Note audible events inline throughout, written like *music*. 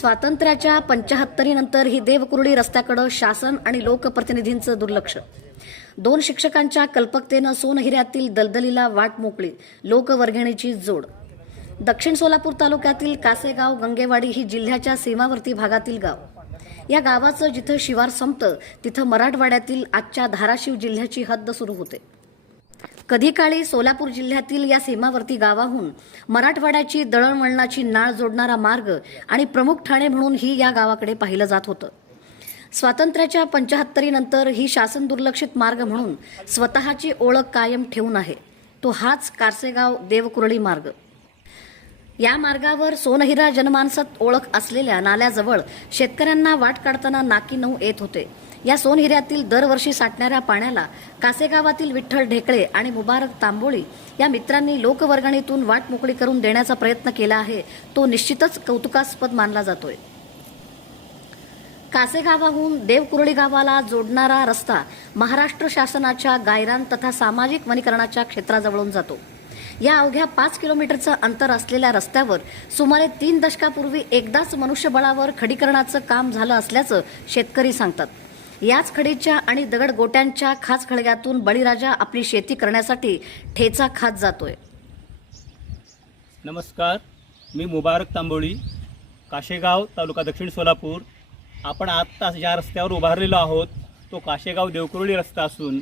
स्वातंत्र्याच्या पंचाहत्तरीनंतर ही देवकुर्डी रस्त्याकडं शासन आणि लोकप्रतिनिधींचं दुर्लक्ष. दोन शिक्षकांच्या कल्पकतेनं सोनहिऱ्यातील दलदलीला वाट मोकळी लोकवर्गणीची जोड. दक्षिण सोलापूर तालुक्यातील कासेगाव गंगेवाडी ही जिल्ह्याच्या सीमावर्ती भागातील गाव. या गावाचं जिथं शिवार संपतं तिथं मराठवाड्यातील आजच्या धाराशिव जिल्ह्याची हद्द सुरू होते. कधी काळी सोलापूर जिल्ह्यातील या सीमावर्ती गावाहून मराठवाड्याची दळणवळणाची नाळ जोडणारा मार्ग आणि प्रमुख ठाणे म्हणून ही या गावाकडे पाहिलं जात होतं. स्वातंत्र्याच्या पंचाहत्तरीनंतर ही शासन दुर्लक्षित मार्ग म्हणून स्वतःची ओळख कायम ठेवून आहे. तो हाच कारसेगाव देवकुरळी मार्ग. या मार्गावर सोनहिरा जनमानसात ओळख असलेल्या नाल्याजवळ शेतकऱ्यांना वाट काढताना नाकी नऊ येत होते. या सोनहिऱ्यातील दरवर्षी साठणाऱ्या पाण्याला कासेगावातील विठ्ठल ढेकळे आणि मुबारक तांबोळी या मित्रांनी लोकवर्गणीतून वाट मोकळी करून देण्याचा प्रयत्न केला आहे तो निश्चितच कौतुकास्पद मानला जातोय. कासेगावाहून देवकुरळी गावाला जोडणारा रस्ता महाराष्ट्र शासनाच्या गायरान तथा सामाजिक वनीकरणाच्या क्षेत्राजवळून जातो. या अवघ्या पाच किलोमीटरचं अंतर असलेल्या रस्त्यावर सुमारे तीन दशकापूर्वी एकदाच मनुष्यबळावर खडीकरणाचं काम झालं असल्याचं शेतकरी सांगतात. याच खडीच्या आणि दगड गोट्यांच्या खास खळग्यातून बळीराजा आपली शेती करण्यासाठी ठेचा खात जातोय. नमस्कार मी मुबारक तांबोळी काशेगाव तालुका दक्षिण सोलापूर. आपण आत्ता ज्या रस्त्यावर उभारलेलो आहोत तो काशेगाव देवकुरळी रस्ता असून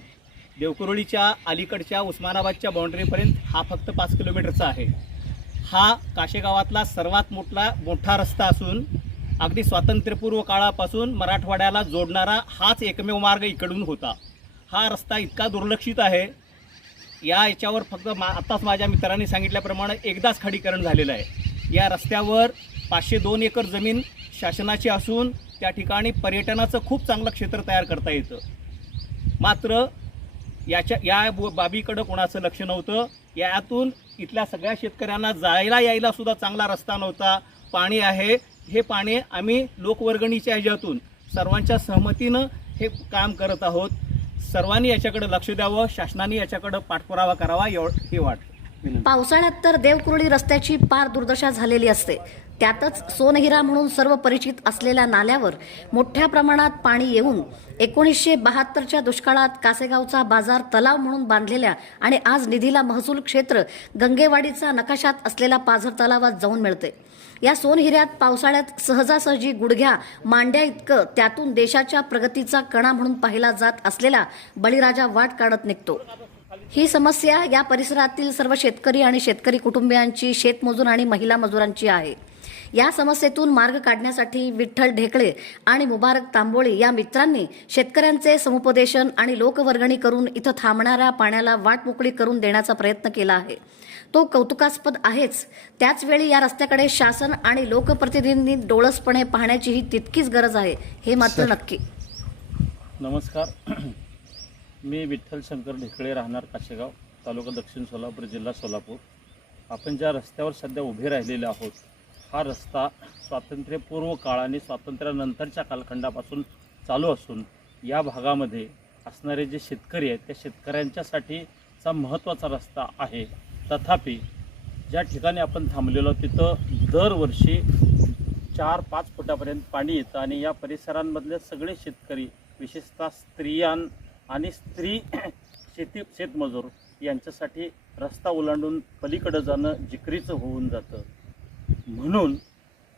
देवकुरळीच्या अलीकडच्या उस्मानाबादच्या बाउंड्रीपर्यंत हा फक्त पाच किलोमीटरचा आहे. हा काशेगावातला सर्वात मोठा मोठा रस्ता असून अगदी स्वातंत्र्यपूर्व काळापासून मराठवाड्याला जोडणारा हाच एकमेव मार्ग इकडून होता. हा रस्ता इतका दुर्लक्षित आहे. या याच्यावर फक्त मा आत्ताच माझ्या मित्रांनी सांगितल्याप्रमाणे एकदाच खडीकरण झालेलं आहे. या रस्त्यावर पाचशे दोन एकर जमीन शासनाची असून त्या ठिकाणी पर्यटनाचं खूप चांगलं क्षेत्र तयार करता येतं. मात्र याच्या या बाबीकडं कोणाचं लक्ष नव्हतं. यातून इथल्या सगळ्या शेतकऱ्यांना जायला यायला सुद्धा चांगला रस्ता नव्हता. पाणी आहे हे पाणी आम्ही लोकवर्गणीच्या ह्याच्यातून सर्वांच्या सहमतीनं हे काम करत आहोत. सर्वांनी याच्याकडे लक्ष द्यावं शासनाने याच्याकडे पाठपुरावा करावा एवढ हे वाट. पावसाळ्यात तर देवकुरळी रस्त्याची पार दुर्दशा झालेली असते. त्यातच सोनहिरा म्हणून सर्व परिचित असलेल्या नाल्यावर मोठ्या प्रमाणात पाणी येऊन एकोणीसशे बहात्तरच्या दुष्काळात कासेगावचा बाजार तलाव म्हणून बांधलेल्या आणि आज निधीला महसूल क्षेत्र गंगेवाडीचा नकाशात असलेला पाझर तलावात जाऊन मिळते या सोनहिऱ्यात पावसाळ्यात सहजासहजी गुडघ्या मांड्या इतकं त्यातून देशाच्या प्रगतीचा कणा म्हणून पाहिला जात असलेला बळीराजा वाट काढत निघतो. ही समस्या या परिसरातील सर्व शेतकरी आणि शेतकरी कुटुंबियांची शेतमजूर आणि महिला मजुरांची आहे. या समस्येतून मार्ग काढण्यासाठी विठ्ठल ढेकळे आणि मुबारक तांबोळी या मित्रांनी शेतकऱ्यांचे समुपदेशन आणि लोकवर्गणी करून इथं थांबणाऱ्या पाण्याला वाट मोकळी करून देण्याचा प्रयत्न केला आहे. तो कौतुकास्पद आहेच. त्याचवेळी या रस्त्याकडे शासन आणि लोकप्रतिनिधींनी डोळसपणे पाहण्याचीही तितकीच गरज आहे हे मात्र नक्की. नमस्कार. *clears throat* मी विठ्ठल शंकर ढेकळे राहणार काशेगाव तालुका दक्षिण सोलापूर जिल्हा सोलापूर. आपण ज्या रस्त्यावर सध्या उभे राहिलेले आहोत हा रस्ता स्वातंत्र्यपूर्व काळ आणि स्वातंत्र्यानंतरच्या कालखंडापासून चालू असून या भागामध्ये असणारे जे शेतकरी आहेत त्या शेतकऱ्यांच्यासाठीचा महत्त्वाचा रस्ता आहे. तथापि ज्या ठिकाणी आपण थांबलेलो तिथं दरवर्षी चार पाच फुटापर्यंत पाणी येतं आणि या परिसरांमधले सगळे शेतकरी विशेषतः स्त्रियां आणि स्त्री *clears throat* शेती शेतमजूर यांच्यासाठी रस्ता ओलांडून पलीकडं जाणं जिकरीचं होऊन जातं. म्हणून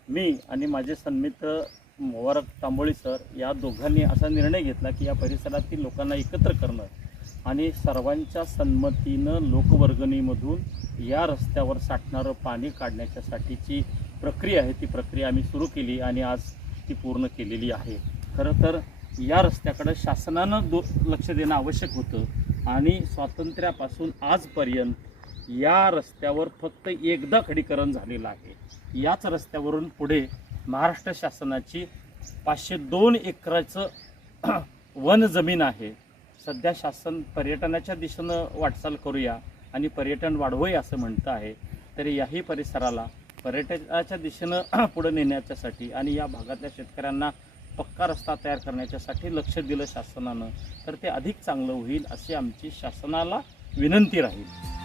मी आणि माझे सन्मित्र मुबारक तांबोळी सर या दोघांनी असा निर्णय घेतला की या परिसरातील लोकांना एकत्र करणं आणि सर्वांच्या संमतीनं लोकवर्गणीमधून या रस्त्यावर साठणारं पाणी काढण्याच्यासाठीची प्रक्रिया आहे ती प्रक्रिया आम्ही सुरू केली आणि आज ती पूर्ण केलेली आहे. खरं तर या रस्त्याकडं शासनानं दो लक्ष देणं आवश्यक होतं आणि स्वातंत्र्यापासून आजपर्यंत या रस्त्यावर फक्त एकदा खडीकरण झालेलं आहे. याच रस्त्यावरून पुढे महाराष्ट्र शासनाची पाचशे दोन एकराचं *clears throat* वन जमीन आहे. सध्या शासन पर्यटनाच्या दिशेनं वाटचाल करूया आणि पर्यटन वाढवूया असं म्हणतं आहे. तरी याही परिसराला पर्यटनाच्या दिशेनं *clears throat* पुढे नेण्याच्यासाठी आणि या भागातल्या शेतकऱ्यांना पक्का रस्ता तयार करण्याच्यासाठी लक्ष दिलं शासनानं तर ते अधिक चांगलं होईल अशी आमची शासनाला विनंती राहील.